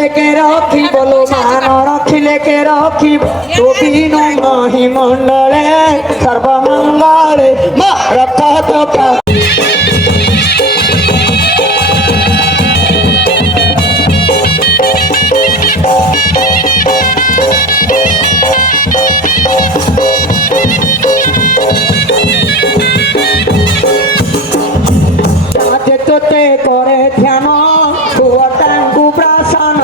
रखिले के रखी बोलो मान रखिले के रखी तो बिनु मही मंडले सर्वमंगले मा रखा तो का তোতে করে ধ্যান সুতাঙ্কু প্রাসন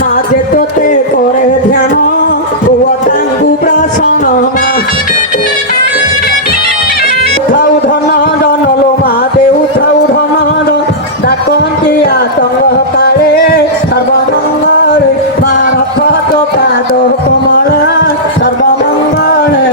মাঝে তোতে করে ধ্যান সুতাঙ্কু প্রাসন উঠাউ ধন জনলো মা দে উঠাউ ধন ডাকন্তি আতঙ্গ কালে সর্বমঙ্গলে মা রক্ষ তো পাদ কমল সর্বমঙ্গলে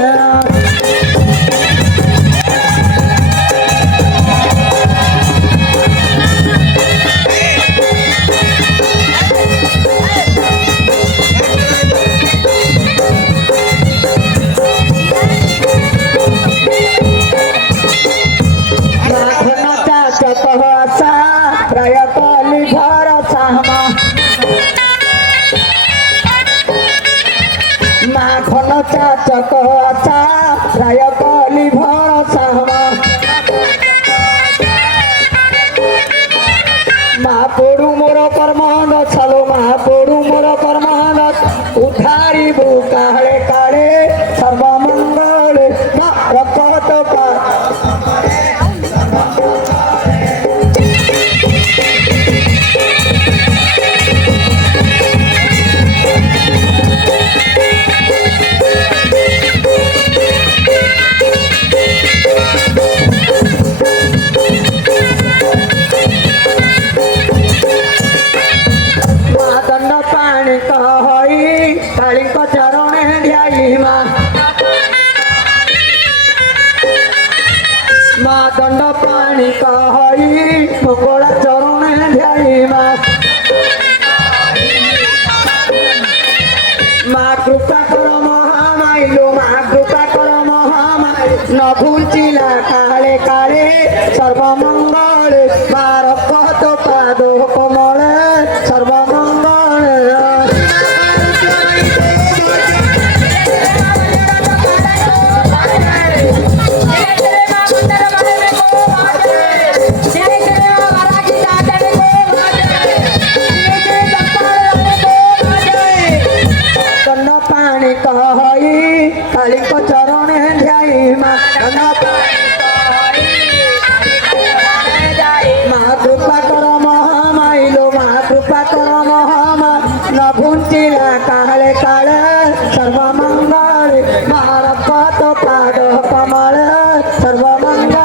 चक अच्छा राय कली भरसा मा पड़ू मोर कर्मांड छलो मा पड़ू मोर कर्मांड उधारी बु काले काले सर्वमंगले मा रखत पा दंड पानी कही भोगोड़ा चरण ध्याइमा माँ कृपा कर महामाइलो माँ कृपा कर महामाई न भूलचिला काले काले सर्वमंगले माँ रखत पाद कमले सर्वमंगले काली को चरण ध्याइमा माँ कृपा कर महामाइलो माँ कृपा कर महामा न भूंचिला काले काले सर्वमंगले माँ रखत पाद कमले सर्वमंगले